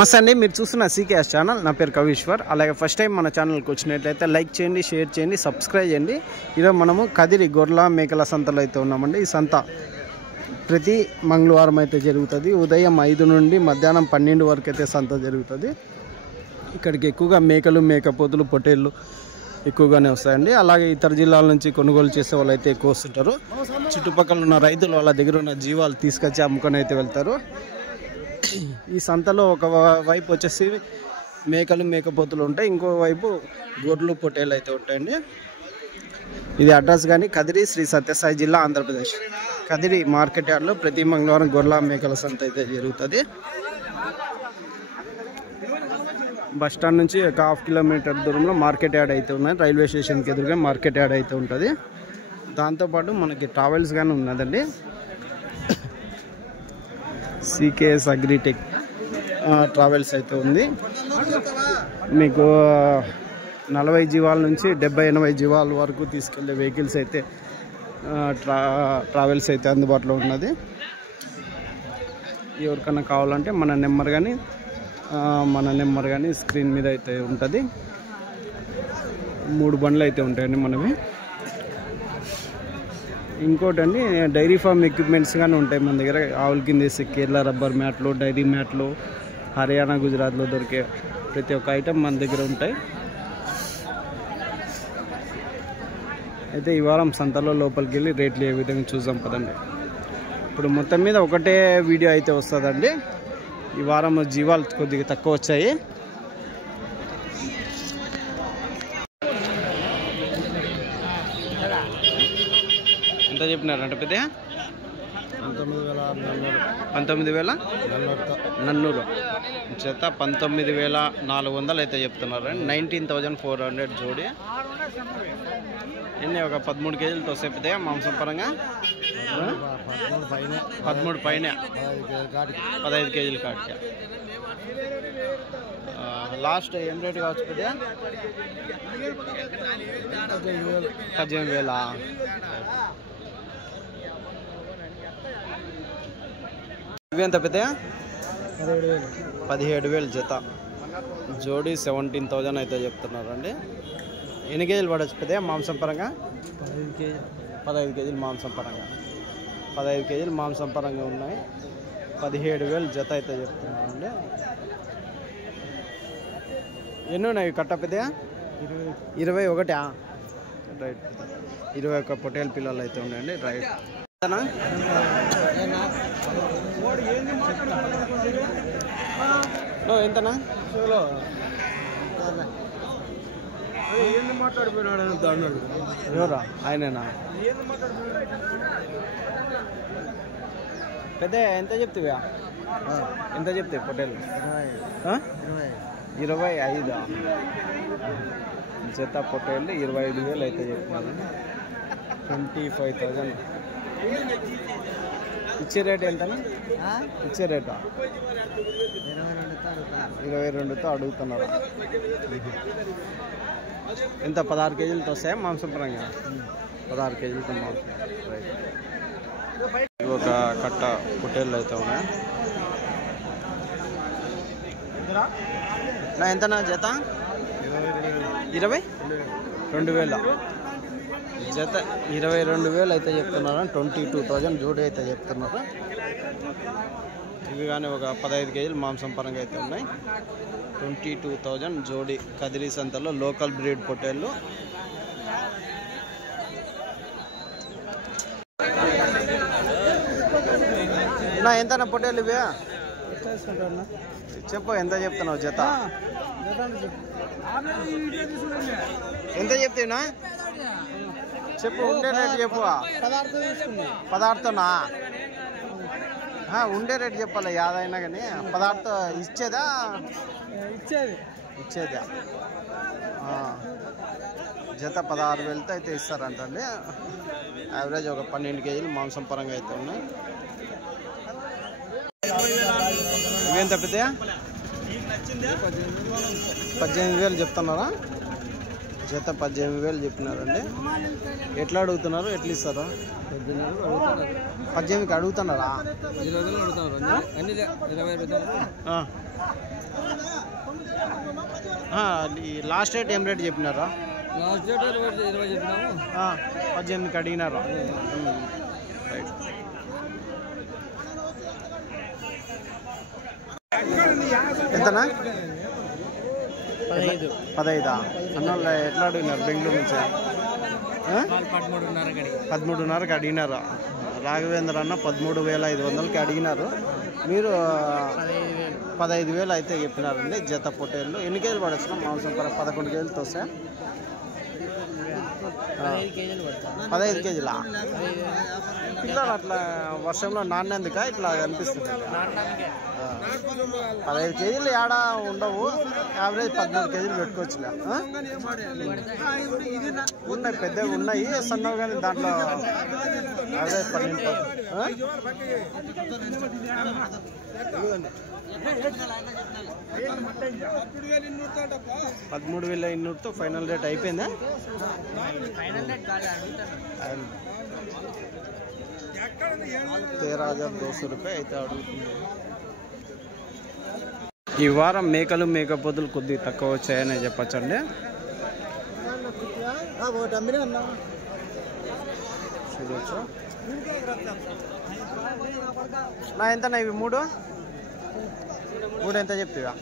నమస్తే అండి, మీరు చూస్తున్న సీకేఎస్ ఛానల్. నా పేరు కవీశ్వర్. అలాగే ఫస్ట్ టైం మన ఛానల్కి వచ్చినట్లయితే లైక్ చేయండి, షేర్ చేయండి, సబ్స్క్రైబ్ చేయండి. ఈరోజు మనము కదిరి గొర్రెల మేకల సంతలో అయితే ఉన్నామండి. ఈ సంత ప్రతి మంగళవారం అయితే జరుగుతుంది. ఉదయం 5 నుండి మధ్యాహ్నం 12 వరకు అయితే సంత జరుగుతుంది. ఇక్కడికి ఎక్కువగా మేకలు, మేకపోతులు, పొట్టేళ్ళు ఎక్కువగానే వస్తాయండి. అలాగే ఇతర జిల్లాల నుంచి కొనుగోలు చేసే వాళ్ళు అయితే ఎక్కువ వస్తుంటారు. చుట్టుపక్కల ఉన్న రైతులు వాళ్ళ దగ్గర ఉన్న జీవాలు తీసుకొచ్చి అమ్ముకొని అయితే వెళ్తారు. ఈ సంతలో ఒక వైపు వచ్చేసి మేకలు, మేకపోతులు ఉంటాయి, ఇంకో వైపు గొర్రెలు, పొట్టేళ్ళు అయితే ఉంటాయండి. ఇది అడ్రస్ కానీ కదిరి, శ్రీ సత్యసాయి జిల్లా, ఆంధ్రప్రదేశ్. కదిరి మార్కెట్ యార్డ్లో ప్రతి మంగళవారం గొర్రెల మేకల సంత అయితే జరుగుతుంది. బస్ స్టాండ్ నుంచి ఒక 1/2 కిలోమీటర్ దూరంలో మార్కెట్ యార్డ్ అయితే ఉన్నాయి. రైల్వే స్టేషన్కి ఎదురుగా మార్కెట్ యార్డ్ అయితే ఉంటుంది. దాంతోపాటు మనకి ట్రావెల్స్ కానీ ఉన్నదండి. సీకేఎస్ అగ్రిటెక్ ట్రావెల్స్ అయితే ఉంది. మీకు 40 జీవాల నుంచి 70-80 జీవాల వరకు తీసుకెళ్లే వెహికల్స్ అయితే ట్రావెల్స్ అయితే అందుబాటులో ఉన్నది. ఎవరికైనా కావాలంటే మన నెంబర్ కానీ స్క్రీన్ మీద అయితే ఉంటుంది. 3 బండ్లు అయితే ఉంటాయండి మనవి. ఇంకోటి అండి, డైరీ ఫామ్ ఎక్విప్మెంట్స్ కానీ ఉంటాయి మన దగ్గర. ఆవుల కింద వేసే కేరళ రబ్బర్ మ్యాట్లు, డైరీ మ్యాట్లు, హర్యానా, గుజరాత్లో దొరికే ప్రతి ఒక్క ఐటెం మన దగ్గర ఉంటాయి. అయితే ఈ వారం సంతలో లోపలికి వెళ్ళి రేట్లు ఏ విధంగా చూద్దాం పదండి. ఇప్పుడు మొత్తం మీద ఒకటే వీడియో అయితే వస్తుందండి. ఈ వారం జీవాలు కొద్దిగా తక్కువ వచ్చాయి. ఎంత చెప్పినారంటే పెద్ద 19,400 చేత 19,400 అయితే చెప్తున్నారండి. 19,400 జోడి. ఎన్ని ఒక 13 కేజీలతో వస్తాయి పెద్ద మాంసం పరంగా. 13 పైన 15 కేజీల కాటికి. లాస్ట్ ఏం రేటు కావచ్చు పెద్ద? 18,000. ఇవి ఎంత పెద్ద? 17,000 జత. జోడి 17,000 అయితే చెప్తున్నారండి. ఎన్ని కేజీలు పడవచ్చు పెద్ద మాంసం పరంగా? 15 కేజీలు మాంసం పరంగా. 15 కేజీలు మాంసం పరంగా ఉన్నాయి. 17,000 జత అయితే చెప్తున్నారండి. ఎన్ని ఉన్నాయి కట్ట పెద్ద? 21. రైట్. 21 పొట్టేలు పిల్లలు అయితే ఉన్నాయండి. రైట్. ఎంతనా? ఎవరా ఆయనేనా? పెద్ద ఎంత చెప్తావా? ఎంత చెప్తాయి పొట్టేలు? 25 జత పొట్టేళ్ళు. 25,000 అయితే చెప్తున్నాను. 25,000 ఇచ్చే రేట్ ఎంత? ఇచ్చే రేటా 22తో అడుగుతున్నారు. ఎంత 16 కేజీలతో వస్తాయా మాంసం పరంగా? 16 కేజీలతో మాంసం. రైట్. ఒక కట్ట పొట్టేళ్ళు అయితే ఉన్నాయి. నా ఎంతనా జత? 22,000 జత. 22,000 అయితే చెప్తున్నారు. 22,000 జోడి అయితే చెప్తున్నారు. ఇవి కానీ ఒక 15 కేజీలు మాంసం పరంగా అయితే ఉన్నాయి. 22,000 జోడి. కదిరి సంతలో లోకల్ బ్రీడ్ పొట్టేళ్ళు. నా ఎంతనా పొట్టేళ్ళు ఇవే? చెప్పు ఎంత చెప్తున్నావు జత? ఎంత చెప్తావునా? చెప్పు, ఉండే రేటు చెప్పు. 16తోనా? ఉండే రేటు చెప్పాలి యాదైనా కానీ. 16తో ఇచ్చేదా? ఇచ్చేదా? జత 16,000తో అయితే ఇస్తారంటండి. యావరేజ్ ఒక 12 కేజీలు మాంసం పరంగా అయితే ఉన్నాయి. ఇవేంత పెద్ద? 18,000 చెప్తున్నారా? జత 18,000 చెప్పినారండి. ఎట్లా అడుగుతున్నారు, ఎట్లా ఇస్తారా? 18కి అడుగుతున్నారా? లాస్ట్ రేట్ ఏం రేట్ చెప్పినారా? 18కి అడిగినారా? రైట్. ఎంతనా? 15. అన్న ఎట్లా అడిగినారు బెంగళూరు నుంచి? 13,500కి అడిగినారు. రాఘవేంద్ర అన్న 13,500కి అడిగినారు. మీరు 15,000 అయితే చెప్పినారండి. జత పొట్టేళ్ళు ఎన్ని కేజీలు పడచ్చు? మాంసం 11 కేజీలతో వస్తాయి. 15 కేజీలా? పిల్లలు అట్లా వర్షంలో నాణ్యందుక ఇట్లా అనిపిస్తుంది. 15 కేజీలు ఏడా ఉండవు, యావరేజ్ 14 కేజీలు పెట్టుకోవచ్చులే. ఉన్నాయి, పెద్దవి ఉన్నాయి, సన్నవి కానీ దాంట్లో యావరేజ్ 12. 13,200తో ఫైనల్ రేట్ అయిపోయిందా? ₹13,200 అయితే అడుగుతుంది. ఈ వారం మేకలు మేకపోతులు కొద్దిగా తక్కువ వచ్చాయని చెప్పచ్చండి. చూడవచ్చు. నా ఎంతనా ఇవి? 3 ఎంత చెప్తావా?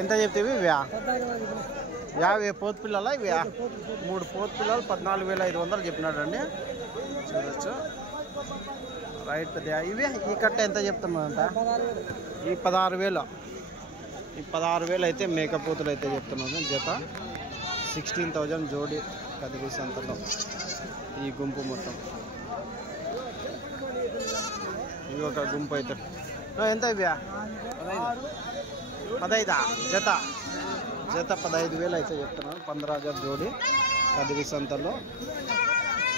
ఎంత చెప్తేవి? ఇవ్యా పోతు పిల్లల? ఇవ్యా 3 పోతు పిల్లలు 14,500 చెప్పినాడండి. చూడవచ్చు. రైట్. పెద్ద ఇవి ఈ కట్ట ఎంత చెప్తున్నాడంట? ఈ 16,000. ఈ 16,000 అయితే మేకపోతులు అయితే చెప్తున్నాను. జత 16,000 జోడి కదిరి సంతలో ఈ గుంపు మొత్తం. ఇది ఒక గుంపు అయితే ఎంత? ఇవ్యా 15 జత. జత 15,000 అయితే చెప్తున్నాను. 15,000 జోడి కదిరి సంతలో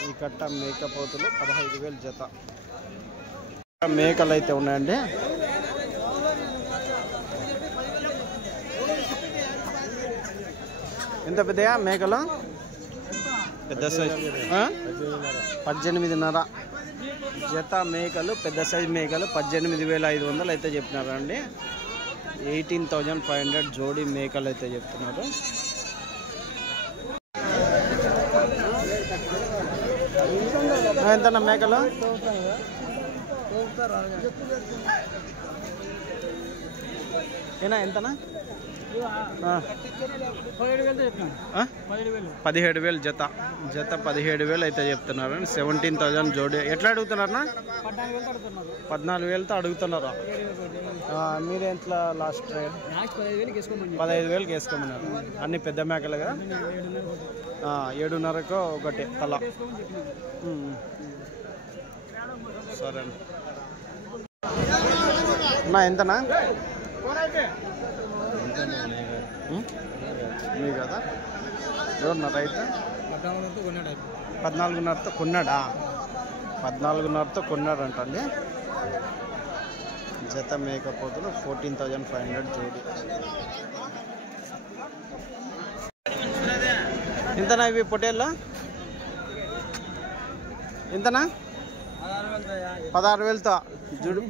ఈ కట్ట మేకపోతులు 15,000 జత. మేకలు అయితే ఉన్నాయండి. ఎంత పెద్దయా మేకలు? పెద్ద సైజ్ 18,500 జత మేకలు. పెద్ద సైజ్ మేకలు 18,500 అయితే చెప్పినారండి. 18,500 జోడి మేకలు అయితే చెప్తున్నారు. ఎంతన్నా మేకలు? ఏనా ఎంతనా? 17,000 జత. జత 17,000 అయితే చెప్తున్నారు. 17,000 జోడి. ఎట్లా అడుగుతున్నారన్నా? 14,000తో అడుగుతున్నారు. మీరు ఎంత లాస్ట్ రేట్? 15,000కి వేసుకోమన్నారు. అన్ని పెద్ద మేకలు కదా? 7,500కు ఒకటి తల. సరే అన్నా. ఎంతనా? మీ కదా? ఎవరన్నా రైతు? 14,500తో కొన్నాడా? 14,500తో కొన్నాడంటండి. జత మేకపోతులు 14,500 జోడి. ఎంతనా ఇవి పొట్టేళ్ళు? ఎంతనా? 16,000తో జోడు.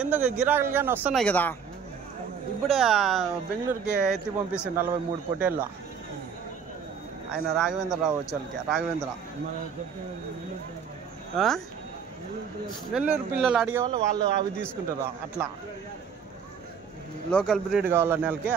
ఎందుకు గిరాకులు కానీ వస్తున్నాయి కదా? ఇప్పుడే బెంగళూరుకి ఎత్తి పంపిస్తుంది 43 పొట్టేళ్ళు. ఆయన రాఘవేంద్ర రావు వచ్చేళ్ళకి. రాఘవేంద్ర నెల్లూరు పిల్లలు అడిగే వాళ్ళు అవి తీసుకుంటారు. అట్లా లోకల్ బ్రీడ్ కావాల నెలకి